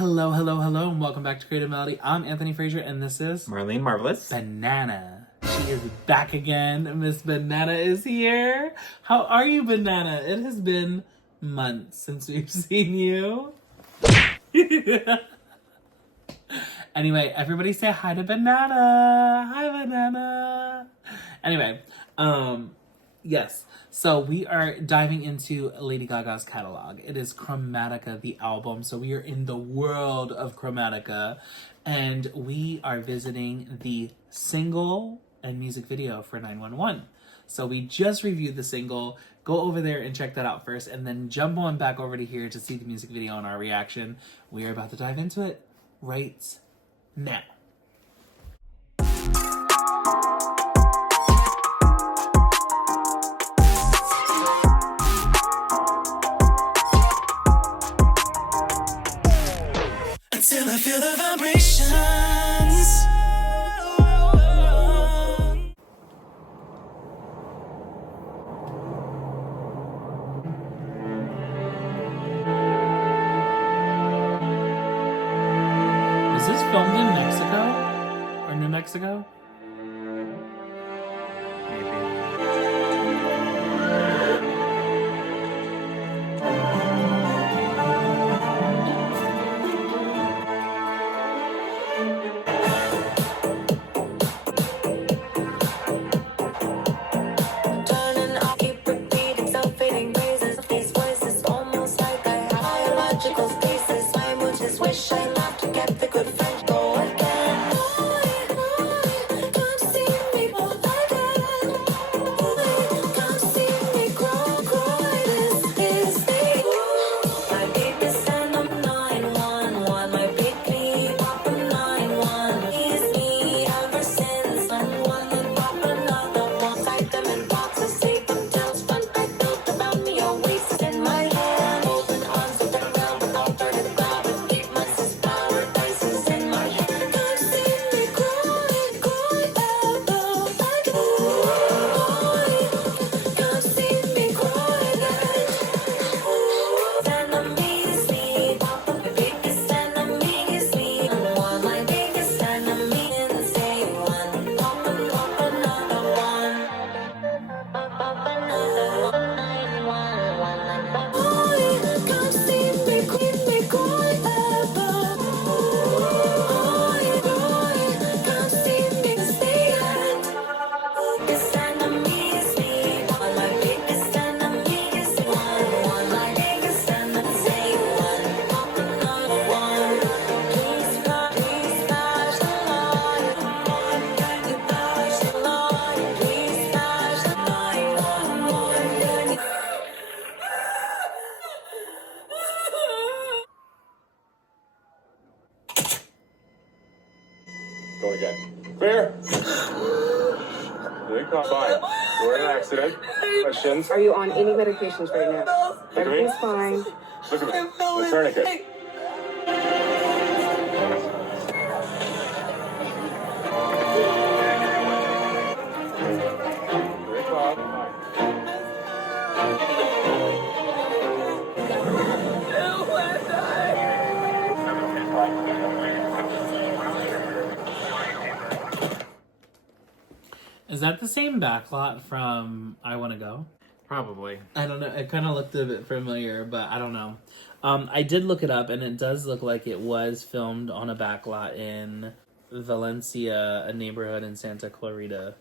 Hello, hello, hello, and welcome back to Creative Melody. I'm Anthony Frazer, and this is Marlene Marvelous. Banana. She is back again. Miss Banana is here. How are you, Banana? It has been months since we've seen you. Anyway, everybody say hi to Banana. Hi, Banana. Anyway, yes. So we are diving into Lady Gaga's catalog. It is Chromatica, the album. So we are in the world of Chromatica. And we are visiting the single and music video for 911. So we just reviewed the single. Go over there and check that out first. And then jump on back over to here to see the music video and our reaction. We are about to dive into it right now. Until I feel the vibrations. Was this filmed in Mexico? Or New Mexico? Turning, I keep repeating self-fading phrases. These voices almost like I have biological stasis. I would just wish I loved to get the good French go again. Can't see me more again. Can't see me grow. This is the my baby stand up 911. My baby pop a 911. He's me ever since. And one and pop another one. Type them in boxes, save them till front back built around me. Your waist in my hand. Open arms with the realm with alternative gravity. Keep my sis paradise is in my hand. Can't see me growing ever again. Can't see me growing stand amazes me. Papa, my biggest enemies me. One, my biggest enemy. And say one. Pop another one. Pop another one. 911. Can't see me growing ever. Can't see me stand. Biggest enemy is me. One, my biggest enemy is one, my biggest enemy. Say one, pop another one. Please flash the light. Can you flash the light? Please flash the 911. Go again. Clear. Really caught by. You were in an accident. Questions? Are you on any medications right now? Look at me. Everything's fine. Look at me. The tourniquet. Really caught. Is that the same backlot from I Wanna Go? Probably. I don't know. It kind of looked a bit familiar, but I don't know. I did look it up, and it does look like it was filmed on a backlot in Valencia, a neighborhood in Santa Clarita,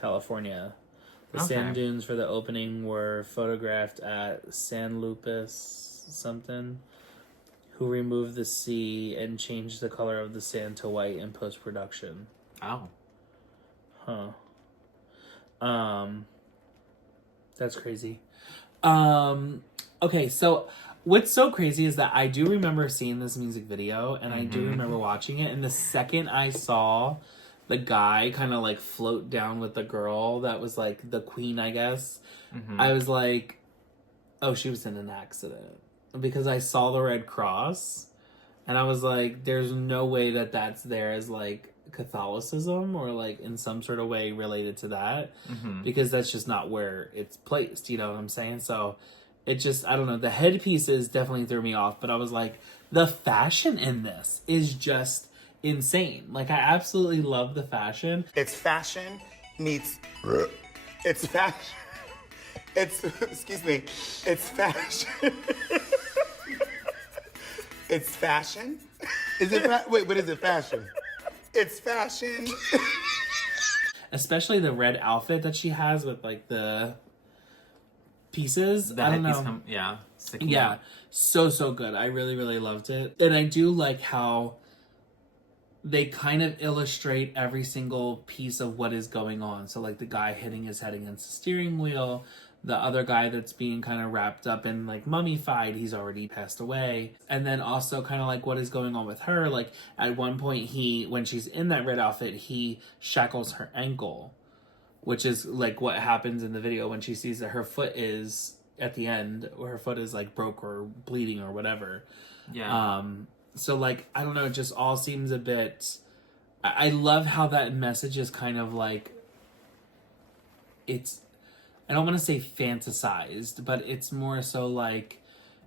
California. The Okay. sand dunes for the opening were photographed at San Luis something, who removed the sea and changed the color of the sand to white in post-production. Oh. Huh. That's crazy. Okay, so what's so crazy is that I do remember seeing this music video, and I do remember watching it, and the second I saw the guy kind of like float down with the girl that was like the queen, I guess, I was like, oh, she was in an accident. Because I saw the Red Cross, and I was like, there's no way that that's there as like Catholicism or like in some sort of way related to that, because that's just not where it's placed, you know what I'm saying? So it just, I don't know, the headpieces definitely threw me off, but I was like, The fashion in this is just insane. Like, I absolutely love the fashion. It's fashion meets. It's fashion. It's, excuse me. It's fashion. It's fashion? Is it, wait, but is it fashion? It's fashion. Especially the red outfit that she has with, like, the pieces. I don't know. Yeah, so good. I really, really loved it. And I do like how they kind of illustrate every single piece of what is going on. So, like, the guy hitting his head against the steering wheel, the other guy that's being kind of wrapped up in, like, mummified, he's already passed away. And then also kind of like what is going on with her. Like, at one point when she's in that red outfit, he shackles her ankle, which is like what happens in the video when she sees that her foot is at the end, or her foot is like broke or bleeding or whatever. Yeah. So, like, I don't know, it just all seems a bit... I love how that message is kind of like... It's... I don't want to say fantasized, but it's more so like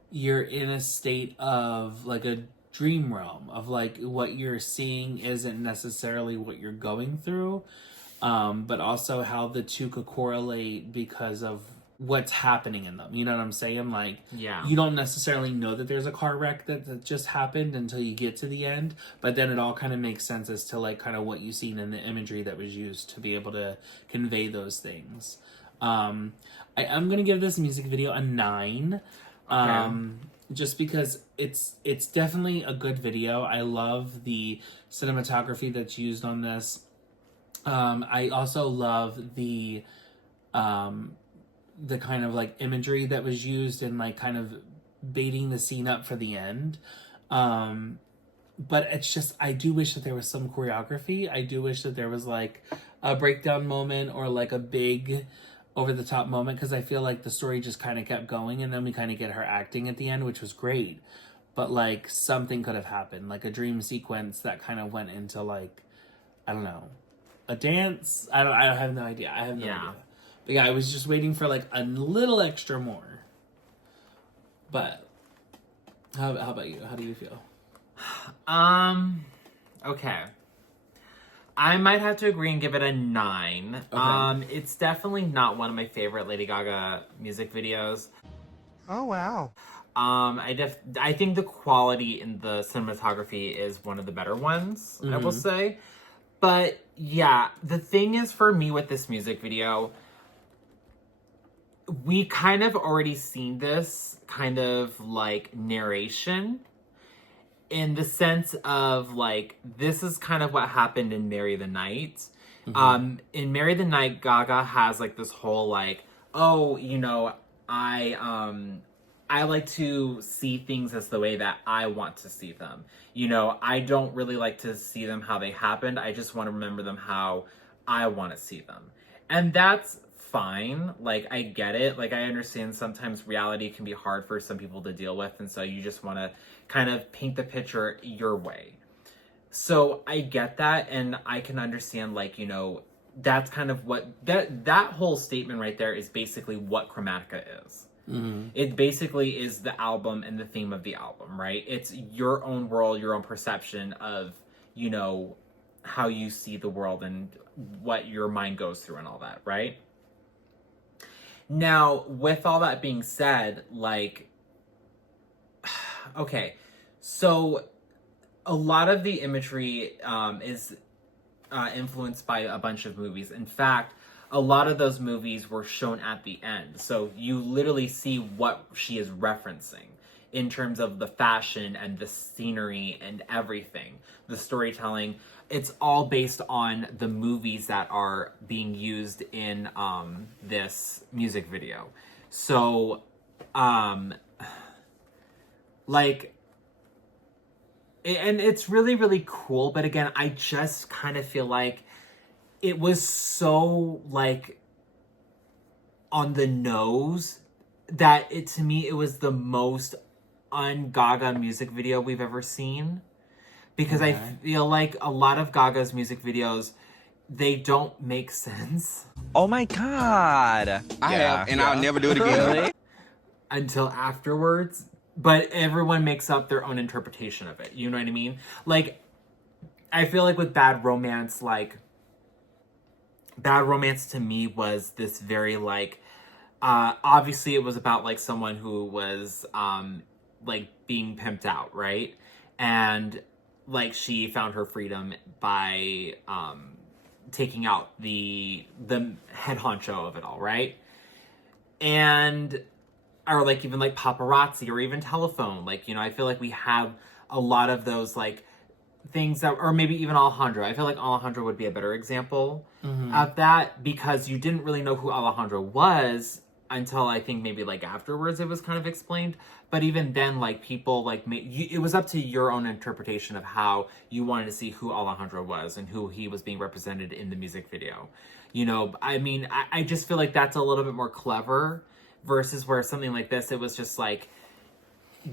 you're in a state of, like, a dream realm of, like, what you're seeing isn't necessarily what you're going through, but also how the two could correlate because of what's happening in them. You know what I'm saying? Like, Yeah. you don't necessarily know that there's a car wreck that just happened until you get to the end, but then it all kind of makes sense as to, like, kind of what you've seen in the imagery that was used to be able to convey those things. I am going to give this music video a 9. Just because it's definitely a good video. I love the cinematography that's used on this. I also love the kind of, like, imagery that was used in, like, kind of baiting the scene up for the end. But it's just, I do wish that there was some choreography. I do wish that there was, like, a breakdown moment or, like, a big over-the-top moment, because I feel like the story just kind of kept going, and then we kind of get her acting at the end, which was great. But, like, something could have happened, like a dream sequence that kind of went into, like, I don't know, a dance? I have no idea. I have no idea. But yeah, I was just waiting for, like, a little extra more. But how about you? How do you feel? Okay. I might have to agree and give it a 9. Okay. It's definitely not one of my favorite Lady Gaga music videos. Oh, wow. I think the quality in the cinematography is one of the better ones, I will say. But yeah, the thing is, for me with this music video, we kind of already seen this kind of, like, narration, in the sense of, like, this is kind of what happened in Marry the Night. In Marry the Night, Gaga has, like, this whole, like, oh, you know, I like to see things as the way that I want to see them. You know, I don't really like to see them how they happened. I just want to remember them how I want to see them. And that's fine. Like, I get it. Like, I understand sometimes reality can be hard for some people to deal with, and so you just want to kind of paint the picture your way. So I get that, and I can understand, like, you know, that's kind of what that whole statement right there is basically what Chromatica is. It basically is the album and the theme of the album, right? It's your own world, your own perception of, you know, how you see the world and what your mind goes through and all that, right? Now, with all that being said, like, okay, so a lot of the imagery is influenced by a bunch of movies. In fact, a lot of those movies were shown at the end. So you literally see what she is referencing in terms of the fashion and the scenery and everything. The storytelling, it's all based on the movies that are being used in this music video. So, like, and it's really, really cool. But again, I just kind of feel like it was so, like, on the nose that to me, it was the most un-Gaga music video we've ever seen. Because I feel like a lot of Gaga's music videos, they don't make sense. Oh my god! I have, and I'll never do it again. Until afterwards. but everyone makes up their own interpretation of it. You know what I mean? Like, I feel like with Bad Romance, like, Bad Romance to me was this very, like, obviously it was about, like, someone who was, like, being pimped out, right? And, like, she found her freedom by, taking out the head honcho of it all, right? And, or, like, even, like, Paparazzi or even Telephone. Like, you know, I feel like we have a lot of those, like, things that, or maybe even Alejandro. I feel like Alejandro would be a better example of that, because you didn't really know who Alejandro was until I think maybe like afterwards it was kind of explained. But even then, like, people like it was up to your own interpretation of how you wanted to see who Alejandro was and who he was being represented in the music video. You know, I mean, I just feel like that's a little bit more clever versus where something like this, it was just like,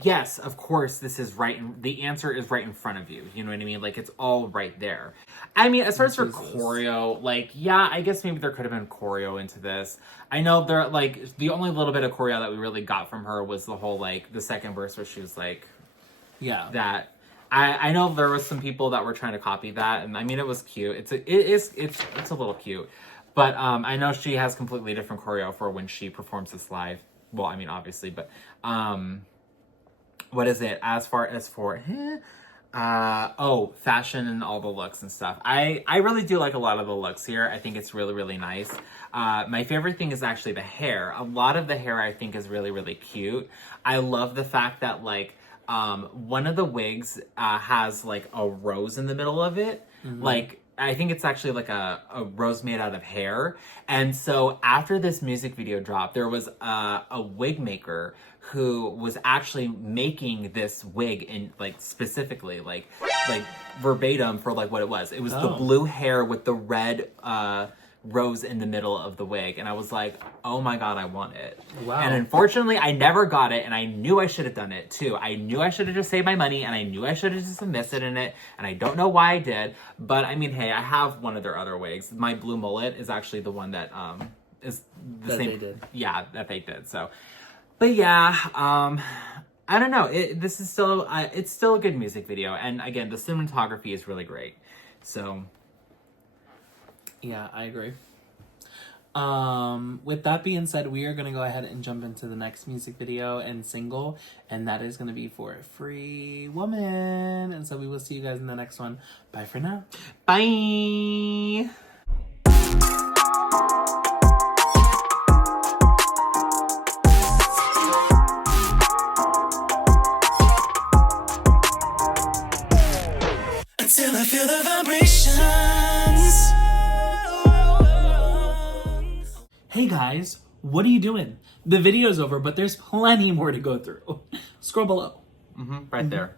yes, of course, this is right. The answer is right in front of you. You know what I mean? Like, it's all right there. I mean, as far as for choreo, like, yeah, I guess maybe there could have been choreo into this. I know there, like, the only little bit of choreo that we really got from her was the whole, like, the second verse where she was like, Yeah. that. I know there was some people that were trying to copy that, and I mean, it was cute. It's a little cute. But I know she has completely different choreo for when she performs this live. Well, I mean, obviously, but what is it? As far as for fashion and all the looks and stuff. I really do like a lot of the looks here. I think it's really, really nice. My favorite thing is actually the hair. A lot of the hair I think is really, really cute. I love the fact that, like, one of the wigs has like a rose in the middle of it. Like, I think it's actually like a rose made out of hair. And so after this music video dropped, there was a wig maker who was actually making this wig in, like, specifically, like verbatim for, like, what it was. It was the blue hair with the red rose in the middle of the wig. And I was like, oh my God, I want it. Wow. And unfortunately, I never got it. And I knew I should have done it too. I knew I should have just saved my money, and I knew I should have just invested in it. And I don't know why I did. But I mean, hey, I have one of their other wigs. My blue mullet is actually the one that is the That same. they did. Yeah, that they did. So, but yeah, I don't know. This is still, it's still a good music video. And again, the cinematography is really great. So, Yeah, I agree. With that being said, we are going to go ahead and jump into the next music video and single, and that is going to be for Free Woman. And so we will see you guys in the next one. Bye for now. bye. Until I feel the vibrations. Hey guys, what are you doing? The video's over, but there's plenty more to go through. Scroll below. Right there.